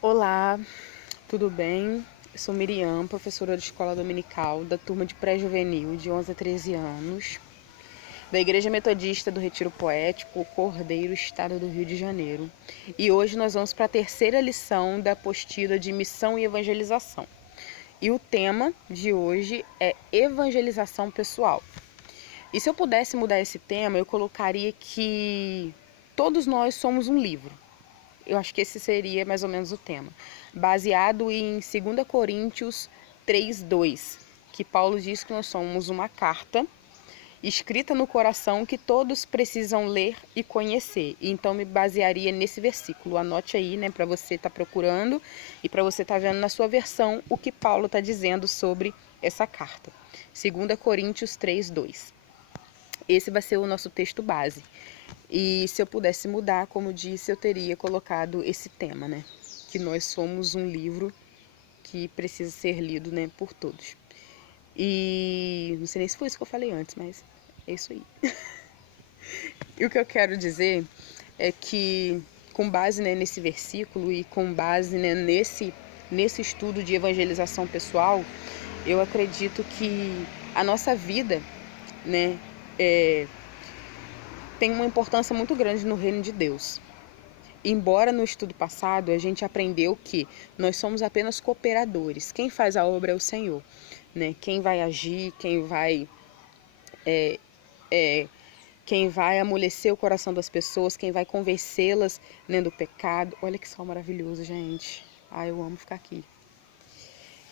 Olá, tudo bem? Eu sou Miriam, professora de escola dominical da turma de pré-juvenil de 11 a 13 anos, da Igreja Metodista do Retiro Poético, Cordeiro, Estado do Rio de Janeiro. E hoje nós vamos para a terceira lição da apostila de Missão e Evangelização. E o tema de hoje é evangelização pessoal. E se eu pudesse mudar esse tema, eu colocaria que todos nós somos um livro. Eu acho que esse seria mais ou menos o tema, baseado em 2 Coríntios 3:2, que Paulo diz que nós somos uma carta escrita no coração que todos precisam ler e conhecer. Então me basearia nesse versículo. Anote aí, né, para você estar procurando e para você estar vendo na sua versão o que Paulo está dizendo sobre essa carta. 2 Coríntios 3:2. Esse vai ser o nosso texto base. E se eu pudesse mudar, como disse, eu teria colocado esse tema, né? Que nós somos um livro que precisa ser lido, né, por todos. E não sei nem se foi isso que eu falei antes, mas é isso aí. E o que eu quero dizer é que, com base, né, nesse versículo e com base, né, nesse estudo de evangelização pessoal, eu acredito que a nossa vida, né, tem uma importância muito grande no reino de Deus. Embora no estudo passado a gente aprendeu que nós somos apenas cooperadores, quem faz a obra é o Senhor, né? Quem vai agir, é, quem vai amolecer o coração das pessoas, quem vai convencê-las, né, do pecado. Olha que sol maravilhoso, gente. Ai, eu amo ficar aqui.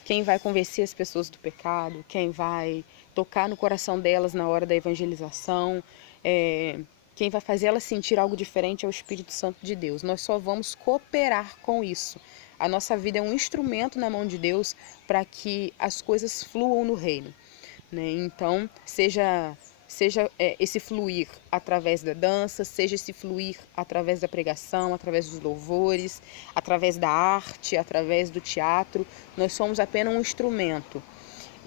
Quem vai convencer as pessoas do pecado, quem vai tocar no coração delas na hora da evangelização, quem vai fazer elas sentir algo diferente é o Espírito Santo de Deus. Nós só vamos cooperar com isso. A nossa vida é um instrumento na mão de Deus para que as coisas fluam no reino, né? Então, seja esse fluir através da dança, seja esse fluir através da pregação, através dos louvores, através da arte, através do teatro, nós somos apenas um instrumento.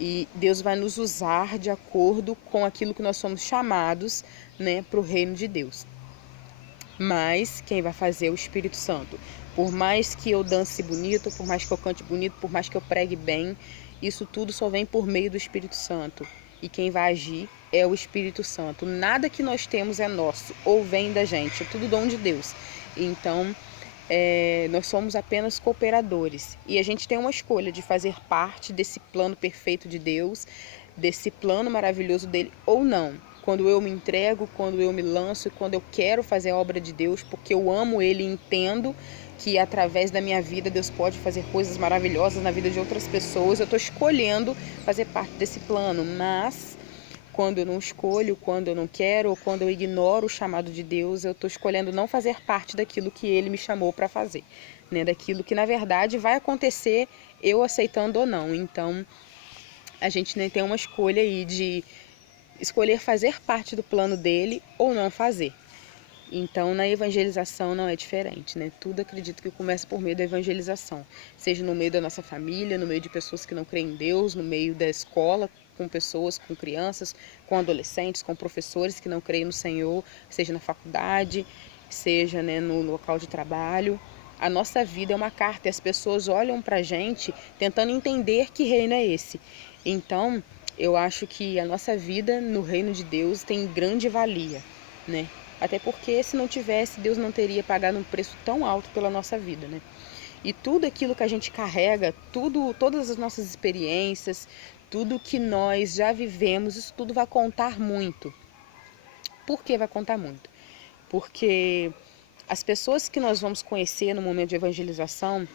E Deus vai nos usar de acordo com aquilo que nós somos chamados, né, para o reino de Deus. Mas quem vai fazer é o Espírito Santo. Por mais que eu dance bonito, por mais que eu cante bonito, por mais que eu pregue bem, isso tudo só vem por meio do Espírito Santo. E quem vai agir é o Espírito Santo. Nada que nós temos é nosso ou vem da gente, é tudo dom de Deus. Então, nós somos apenas cooperadores. E a gente tem uma escolha de fazer parte desse plano perfeito de Deus, desse plano maravilhoso dele ou não. Quando eu me entrego, quando eu me lanço, quando eu quero fazer a obra de Deus, porque eu amo Ele e entendo que através da minha vida Deus pode fazer coisas maravilhosas na vida de outras pessoas, eu estou escolhendo fazer parte desse plano. Mas quando eu não escolho, quando eu não quero, ou quando eu ignoro o chamado de Deus, eu estou escolhendo não fazer parte daquilo que Ele me chamou para fazer, né? Daquilo que na verdade vai acontecer, eu aceitando ou não. Então a gente, né, tem uma escolha aí de escolher fazer parte do plano dele ou não fazer. Então, na evangelização não é diferente, né? Tudo acredito que começa por meio da evangelização, seja no meio da nossa família, no meio de pessoas que não creem em Deus, no meio da escola, com pessoas, com crianças, com adolescentes, com professores que não creem no Senhor, seja na faculdade, seja, né, no local de trabalho. A nossa vida é uma carta e as pessoas olham pra gente tentando entender que reino é esse. Então, eu acho que a nossa vida no reino de Deus tem grande valia, né? Até porque se não tivesse, Deus não teria pagado um preço tão alto pela nossa vida, né? E tudo aquilo que a gente carrega, todas as nossas experiências, tudo que nós já vivemos, isso tudo vai contar muito. Por que vai contar muito? Porque as pessoas que nós vamos conhecer no momento de evangelização,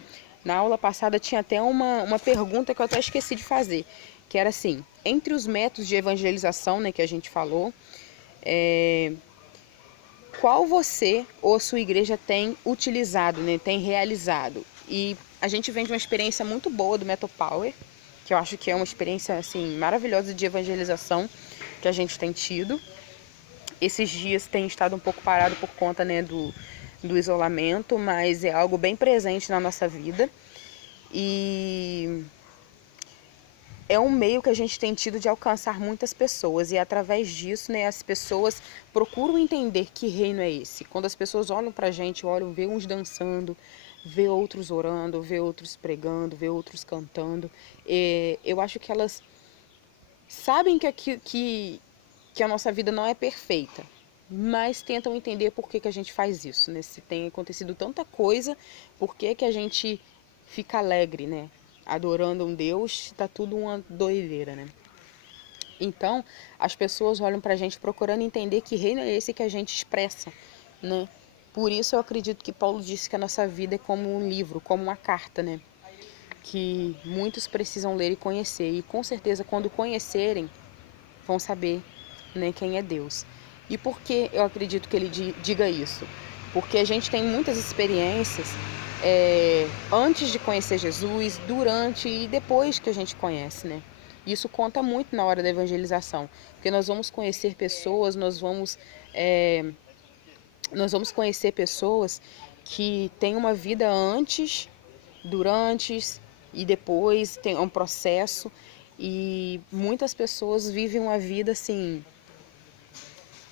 na aula passada tinha até uma pergunta que eu até esqueci de fazer, que era assim, entre os métodos de evangelização, né, que a gente falou, qual você ou a sua igreja tem utilizado, né, tem realizado? E a gente vem de uma experiência muito boa do Metal Power, que eu acho que é uma experiência assim maravilhosa de evangelização que a gente tem tido. Esses dias tem estado um pouco parado por conta, né, do isolamento, mas é algo bem presente na nossa vida. E é um meio que a gente tem tido de alcançar muitas pessoas e através disso, né, as pessoas procuram entender que reino é esse. Quando as pessoas olham pra gente, olham, vê uns dançando, ver outros orando, ver outros pregando, ver outros cantando. Eu acho que elas sabem que a nossa vida não é perfeita, mas tentam entender por que a gente faz isso, né? Se tem acontecido tanta coisa, por que a gente fica alegre, né? Adorando um Deus, tá tudo uma doideira, né? Então, as pessoas olham pra gente procurando entender que reino é esse que a gente expressa, né? Por isso eu acredito que Paulo disse que a nossa vida é como um livro, como uma carta, né? Que muitos precisam ler e conhecer. E com certeza, quando conhecerem, vão saber, né, quem é Deus. E por que eu acredito que ele diga isso? Porque a gente tem muitas experiências antes de conhecer Jesus, durante e depois que a gente conhece, né? Isso conta muito na hora da evangelização, porque nós vamos conhecer pessoas, nós vamos conhecer pessoas que têm uma vida antes, durante e depois, tem um processo, e muitas pessoas vivem uma vida assim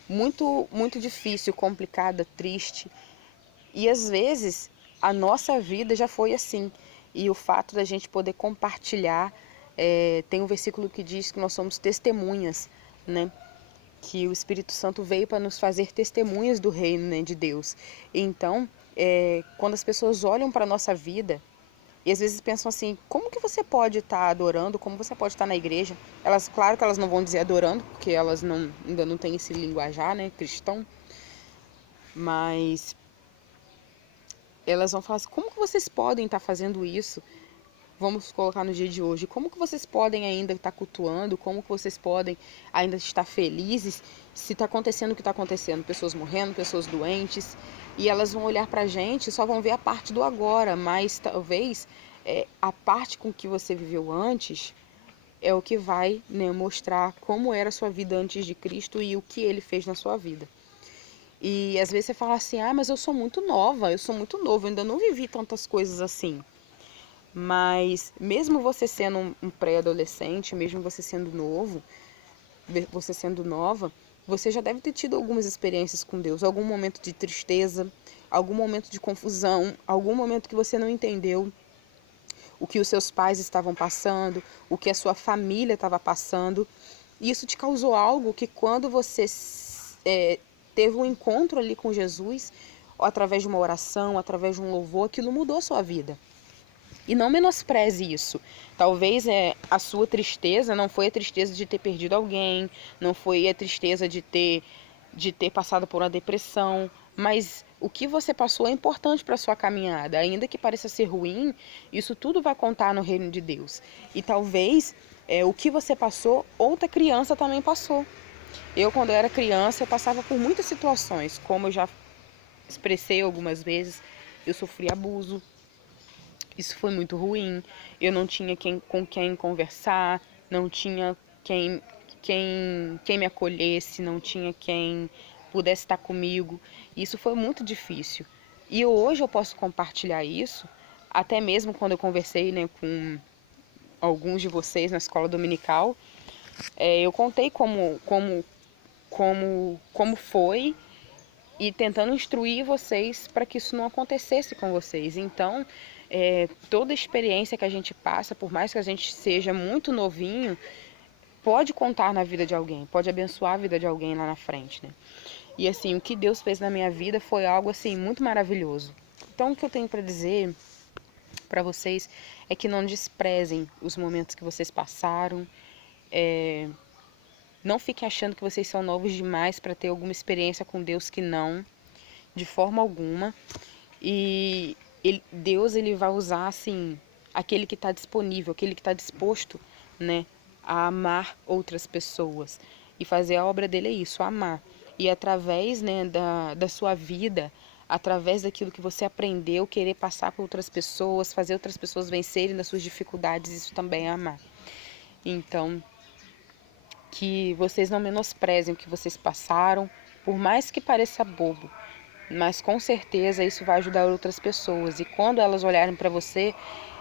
muito difícil, complicada, triste. E às vezes a nossa vida já foi assim. E o fato da gente poder compartilhar, tem um versículo que diz que nós somos testemunhas, né? Que o Espírito Santo veio para nos fazer testemunhas do reino, né, de Deus. Então, quando as pessoas olham para a nossa vida, e às vezes pensam assim, como que você pode estar adorando, como você pode estar na igreja? Elas, claro que elas não vão dizer adorando, porque elas ainda não têm esse linguajar, né, cristão, mas elas vão falar assim, como que vocês podem estar fazendo isso? Vamos colocar no dia de hoje, como que vocês podem ainda estar cultuando, como que vocês podem ainda estar felizes se está acontecendo o que está acontecendo, pessoas morrendo, pessoas doentes, e elas vão olhar para a gente e só vão ver a parte do agora, mas talvez a parte com que você viveu antes é o que vai, né, mostrar como era a sua vida antes de Cristo e o que ele fez na sua vida. E às vezes você fala assim, mas eu sou muito nova, eu sou muito novo, eu ainda não vivi tantas coisas assim. Mas mesmo você sendo um pré-adolescente, mesmo você sendo novo, você sendo nova, você já deve ter tido algumas experiências com Deus, algum momento de tristeza, algum momento de confusão, algum momento que você não entendeu o que os seus pais estavam passando, o que a sua família estava passando. E isso te causou algo que quando você teve um encontro ali com Jesus, através de uma oração, através de um louvor, aquilo mudou a sua vida. E não menospreze isso. Talvez a sua tristeza não foi a tristeza de ter perdido alguém, não foi a tristeza de ter passado por uma depressão, mas o que você passou é importante para a sua caminhada. Ainda que pareça ser ruim, isso tudo vai contar no reino de Deus. E talvez o que você passou, outra criança também passou. Eu, quando eu era criança, eu passava por muitas situações, como eu já expressei algumas vezes, eu sofri abuso. Isso foi muito ruim. Eu não tinha com quem conversar, não tinha quem me acolhesse, não tinha quem pudesse estar comigo. Isso foi muito difícil. E hoje eu posso compartilhar isso, até mesmo quando eu conversei, né, com alguns de vocês na escola dominical. Eu contei como foi e tentando instruir vocês para que isso não acontecesse com vocês. Então, toda experiência que a gente passa, por mais que a gente seja muito novinho, pode contar na vida de alguém, pode abençoar a vida de alguém lá na frente, né? E assim, o que Deus fez na minha vida foi algo assim muito maravilhoso. Então, o que eu tenho para dizer para vocês é que não desprezem os momentos que vocês passaram. Não fiquem achando que vocês são novos demais para ter alguma experiência com Deus, que não, de forma alguma. E Deus ele vai usar assim aquele que está disponível, aquele que está disposto, né, a amar outras pessoas. E fazer a obra dele é isso, amar. E através, né, da sua vida, através daquilo que você aprendeu, querer passar para outras pessoas, fazer outras pessoas vencerem das suas dificuldades, isso também é amar. Então, que vocês não menosprezem o que vocês passaram, por mais que pareça bobo, mas com certeza isso vai ajudar outras pessoas. E quando elas olharem para você,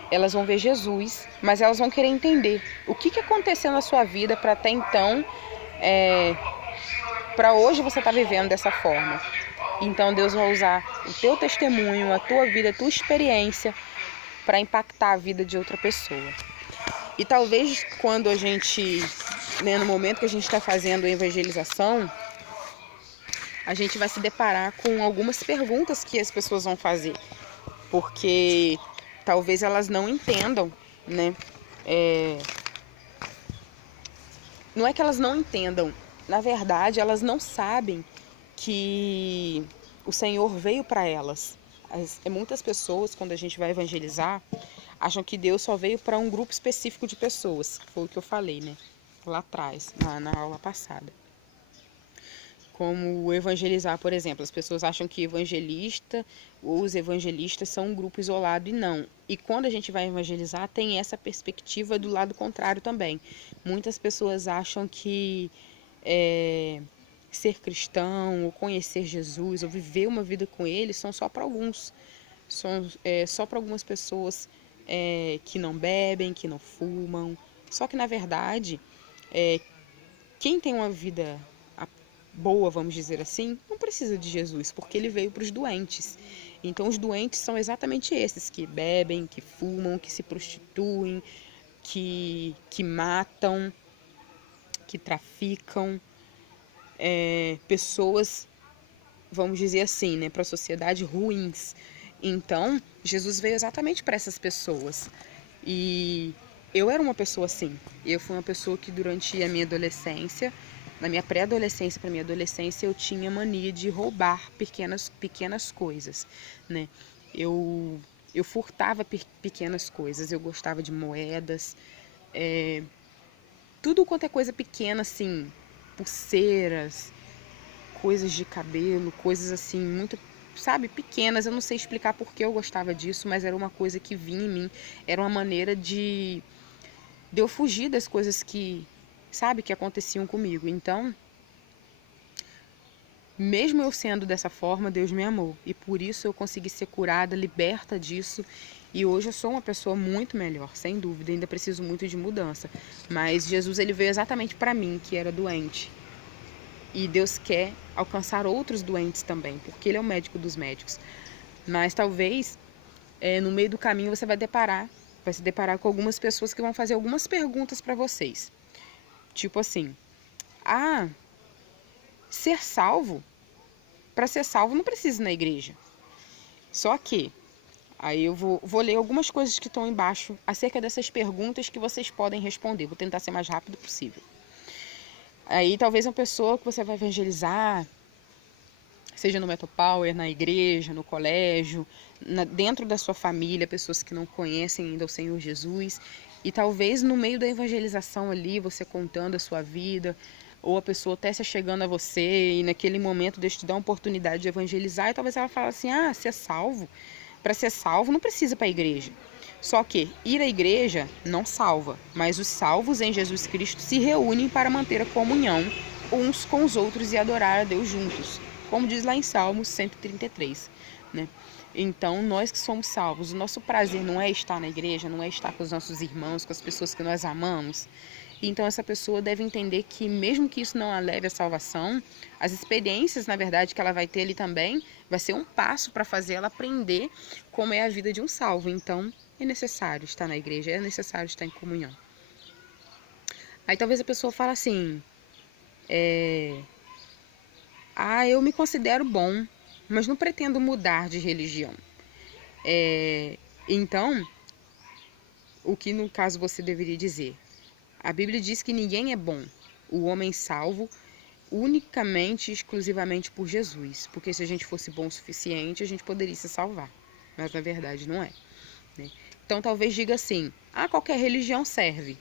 elas vão ver Jesus, mas elas vão querer entender o que aconteceu na sua vida para até então, para hoje você estar vivendo dessa forma. Então Deus vai usar o teu testemunho, a tua vida, a tua experiência para impactar a vida de outra pessoa. E talvez quando a gente, né, no momento que a gente está fazendo a evangelização, a gente vai se deparar com algumas perguntas que as pessoas vão fazer, porque talvez elas não entendam, né? Não é que elas não entendam, na verdade elas não sabem que o Senhor veio para elas. Muitas pessoas, quando a gente vai evangelizar, acham que Deus só veio para um grupo específico de pessoas, que foi o que eu falei, né? Lá atrás, na aula passada. Como evangelizar, por exemplo, as pessoas acham que os evangelistas são um grupo isolado e não. E quando a gente vai evangelizar, tem essa perspectiva do lado contrário também. Muitas pessoas acham que ser cristão, ou conhecer Jesus, ou viver uma vida com Ele, são só para alguns. São só para algumas pessoas que não bebem, que não fumam. Só que, na verdade, quem tem uma vida boa, vamos dizer assim, não precisa de Jesus, porque ele veio para os doentes. Então os doentes são exatamente esses, que bebem, que fumam, que se prostituem, que matam, que traficam, pessoas, vamos dizer assim, né, para a sociedade, ruins. Então Jesus veio exatamente para essas pessoas. E eu era uma pessoa assim. Eu fui uma pessoa que durante a minha adolescência, na minha pré-adolescência para minha adolescência, eu tinha mania de roubar pequenas coisas, né? Eu furtava pequenas coisas, eu gostava de moedas, tudo quanto é coisa pequena, assim, pulseiras, coisas de cabelo, coisas assim, muito, sabe, pequenas. Eu não sei explicar por que eu gostava disso, mas era uma coisa que vinha em mim, era uma maneira de eu fugir das coisas que, sabe, que aconteciam comigo. Então, mesmo eu sendo dessa forma, Deus me amou. E por isso eu consegui ser curada, liberta disso. E hoje eu sou uma pessoa muito melhor, sem dúvida. Ainda preciso muito de mudança. Mas Jesus, ele veio exatamente para mim, que era doente. E Deus quer alcançar outros doentes também, porque Ele é o médico dos médicos. Mas talvez, no meio do caminho, você vai se deparar com algumas pessoas que vão fazer algumas perguntas para vocês. Tipo assim, ser salvo? Para ser salvo não precisa ir na igreja. Só que, aí eu vou ler algumas coisas que estão embaixo acerca dessas perguntas que vocês podem responder. Vou tentar ser mais rápido possível. Aí talvez uma pessoa que você vai evangelizar, seja no Metopower, na igreja, no colégio, dentro da sua família, pessoas que não conhecem ainda o Senhor Jesus. E talvez no meio da evangelização ali, você contando a sua vida, ou a pessoa até se chegando a você, e naquele momento Deus te dá uma oportunidade de evangelizar, e talvez ela fale assim, ser salvo. Para ser salvo não precisa ir para a igreja. Só que ir à igreja não salva, mas os salvos em Jesus Cristo se reúnem para manter a comunhão uns com os outros e adorar a Deus juntos, como diz lá em Salmos 133, né? Então, nós que somos salvos, o nosso prazer não é estar na igreja, não é estar com os nossos irmãos, com as pessoas que nós amamos. Então, essa pessoa deve entender que, mesmo que isso não a leve à salvação, as experiências, na verdade, que ela vai ter ali também, vai ser um passo para fazer ela aprender como é a vida de um salvo. Então, é necessário estar na igreja, é necessário estar em comunhão. Aí talvez a pessoa fale assim, eu me considero bom, mas não pretendo mudar de religião. Então, o que no caso você deveria dizer? A Bíblia diz que ninguém é bom, o homem salvo unicamente, exclusivamente por Jesus. Porque se a gente fosse bom o suficiente, a gente poderia se salvar. Mas na verdade não é, né? Então talvez diga assim, qualquer religião serve.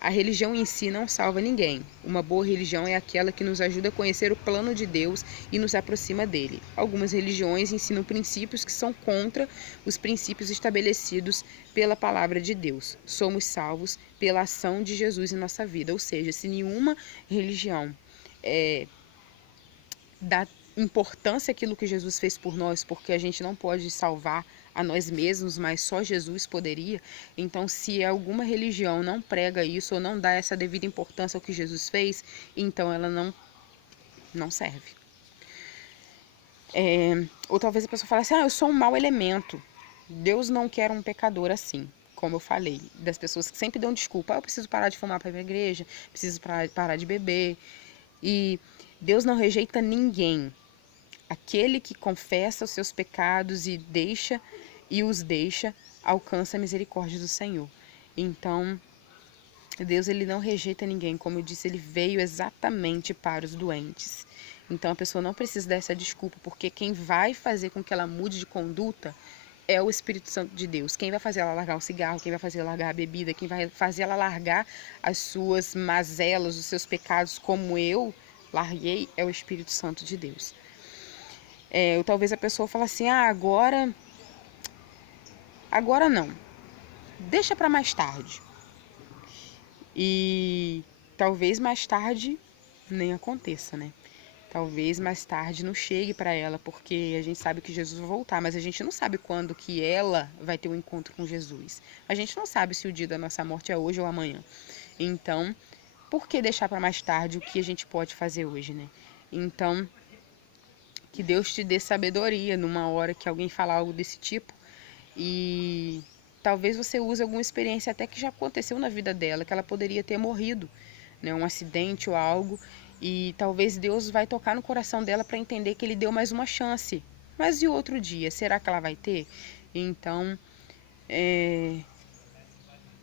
A religião em si não salva ninguém. Uma boa religião é aquela que nos ajuda a conhecer o plano de Deus e nos aproxima dele. Algumas religiões ensinam princípios que são contra os princípios estabelecidos pela palavra de Deus. Somos salvos pela ação de Jesus em nossa vida. Ou seja, se nenhuma religião dá importância àquilo que Jesus fez por nós, porque a gente não pode salvar a nós mesmos, mas só Jesus poderia. Então, se alguma religião não prega isso ou não dá essa devida importância ao que Jesus fez, então ela não serve. Ou talvez a pessoa fale assim, eu sou um mau elemento. Deus não quer um pecador assim, como eu falei, das pessoas que sempre dão desculpa, eu preciso parar de fumar para ir para a igreja, preciso parar de beber. E Deus não rejeita ninguém. Aquele que confessa os seus pecados e os deixa, alcança a misericórdia do Senhor. Então, Deus ele não rejeita ninguém, como eu disse, ele veio exatamente para os doentes. Então a pessoa não precisa dessa desculpa, porque quem vai fazer com que ela mude de conduta é o Espírito Santo de Deus. Quem vai fazer ela largar o cigarro, quem vai fazer ela largar a bebida, quem vai fazer ela largar as suas mazelas, os seus pecados, como eu larguei, é o Espírito Santo de Deus. Ou talvez a pessoa fale assim, agora não, deixa para mais tarde. E talvez mais tarde nem aconteça, né? Talvez mais tarde não chegue para ela, porque a gente sabe que Jesus vai voltar, mas a gente não sabe quando que ela vai ter um encontro com Jesus. A gente não sabe se o dia da nossa morte é hoje ou amanhã. Então, por que deixar para mais tarde o que a gente pode fazer hoje, né? Então, que Deus te dê sabedoria numa hora que alguém falar algo desse tipo e talvez você use alguma experiência até que já aconteceu na vida dela, que ela poderia ter morrido, né, um acidente ou algo, e talvez Deus vai tocar no coração dela para entender que ele deu mais uma chance. Mas e outro dia? Será que ela vai ter? Então,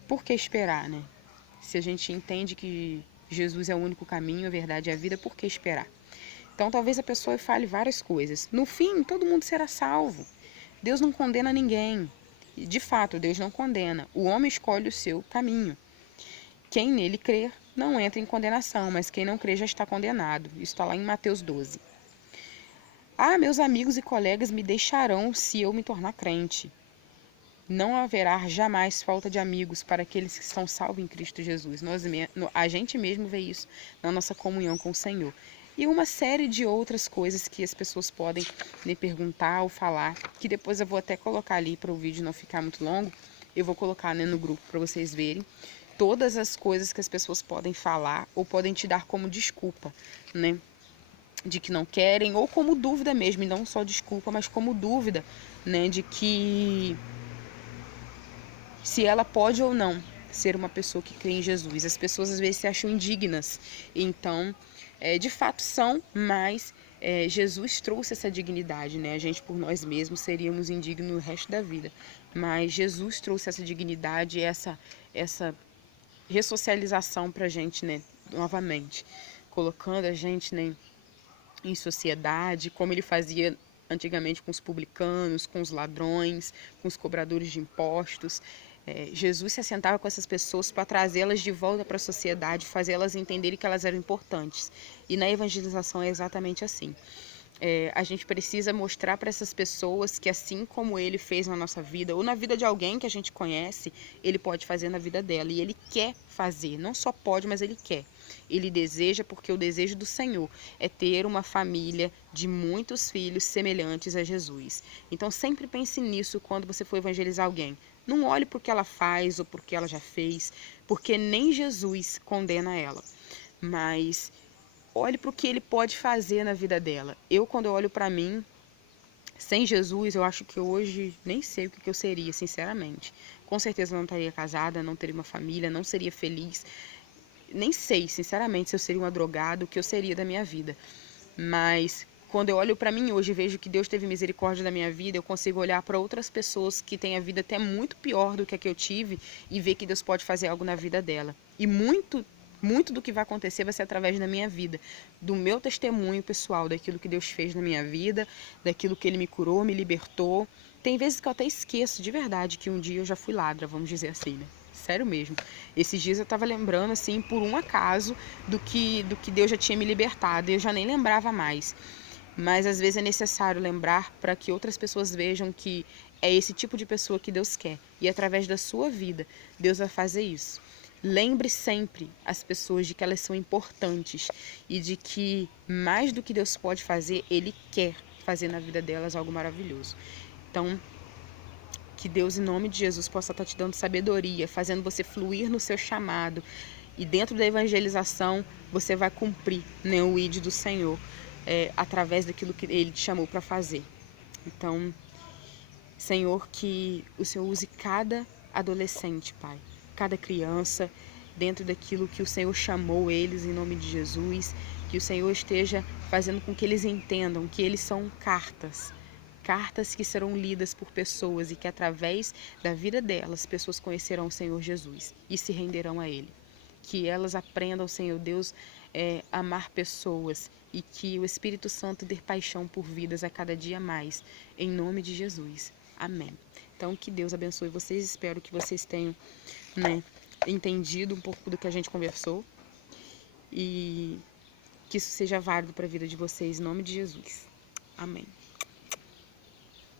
por que esperar, né? Se a gente entende que Jesus é o único caminho, a verdade é a vida, por que esperar? Então, talvez a pessoa fale várias coisas. No fim, todo mundo será salvo. Deus não condena ninguém. De fato, Deus não condena. O homem escolhe o seu caminho. Quem nele crer não entra em condenação, mas quem não crê já está condenado. Isso está lá em Mateus 12. Meus amigos e colegas me deixarão se eu me tornar crente. Não haverá jamais falta de amigos para aqueles que estão salvos em Cristo Jesus. A gente mesmo vê isso na nossa comunhão com o Senhor. E uma série de outras coisas que as pessoas podem me perguntar ou falar, que depois eu vou até colocar ali para o vídeo não ficar muito longo. Eu vou colocar, né, no grupo para vocês verem todas as coisas que as pessoas podem falar ou podem te dar como desculpa, né? De que não querem, ou como dúvida mesmo, e não só desculpa, mas como dúvida, né? De que se ela pode ou não ser uma pessoa que crê em Jesus. As pessoas às vezes se acham indignas, então de fato são, mas Jesus trouxe essa dignidade, né? A gente por nós mesmos seríamos indignos o resto da vida, mas Jesus trouxe essa dignidade, essa ressocialização pra gente, né? Novamente, colocando a gente, né, em sociedade, como ele fazia antigamente com os publicanos, com os ladrões, com os cobradores de impostos. Jesus se assentava com essas pessoas para trazê-las de volta para a sociedade, fazê-las entenderem que elas eram importantes. E na evangelização é exatamente assim. A gente precisa mostrar para essas pessoas que assim como ele fez na nossa vida, ou na vida de alguém que a gente conhece, ele pode fazer na vida dela. E ele quer fazer, não só pode, mas ele quer. Ele deseja, porque o desejo do Senhor é ter uma família de muitos filhos semelhantes a Jesus. Então sempre pense nisso quando você for evangelizar alguém. Não olhe por que ela faz ou por que ela já fez, porque nem Jesus condena ela. Mas olhe para o que ele pode fazer na vida dela. Quando eu olho para mim, sem Jesus, eu acho que hoje nem sei o que eu seria, sinceramente. Com certeza não estaria casada, não teria uma família, não seria feliz. Nem sei, sinceramente, se eu seria uma drogada, o que eu seria da minha vida. Mas quando eu olho para mim hoje e vejo que Deus teve misericórdia da minha vida, eu consigo olhar para outras pessoas que têm a vida até muito pior do que a que eu tive e ver que Deus pode fazer algo na vida dela. E muito do que vai acontecer vai ser através da minha vida, do meu testemunho pessoal, daquilo que Deus fez na minha vida, daquilo que Ele me curou, me libertou. Tem vezes que eu até esqueço de verdade que um dia eu já fui ladra, vamos dizer assim, né? Sério mesmo. Esses dias eu tava lembrando, assim, por um acaso, do que Deus já tinha me libertado. E eu já nem lembrava mais. Mas às vezes é necessário lembrar para que outras pessoas vejam que é esse tipo de pessoa que Deus quer. E através da sua vida, Deus vai fazer isso. Lembre sempre as pessoas de que elas são importantes e de que mais do que Deus pode fazer, Ele quer fazer na vida delas algo maravilhoso. Então, que Deus, em nome de Jesus, possa estar te dando sabedoria, fazendo você fluir no seu chamado. E dentro da evangelização, você vai cumprir, né, o ID do Senhor. através daquilo que Ele te chamou para fazer. Então, Senhor, que o Senhor use cada adolescente, Pai, cada criança, dentro daquilo que o Senhor chamou eles, em nome de Jesus, que o Senhor esteja fazendo com que eles entendam que eles são cartas que serão lidas por pessoas e que através da vida delas, pessoas conhecerão o Senhor Jesus e se renderão a Ele. Que elas aprendam, Senhor Deus, amar pessoas e que o Espírito Santo dê paixão por vidas a cada dia mais, em nome de Jesus. Amém. Então, que Deus abençoe vocês. Espero que vocês tenham, entendido um pouco do que a gente conversou e que isso seja válido para a vida de vocês, em nome de Jesus. Amém.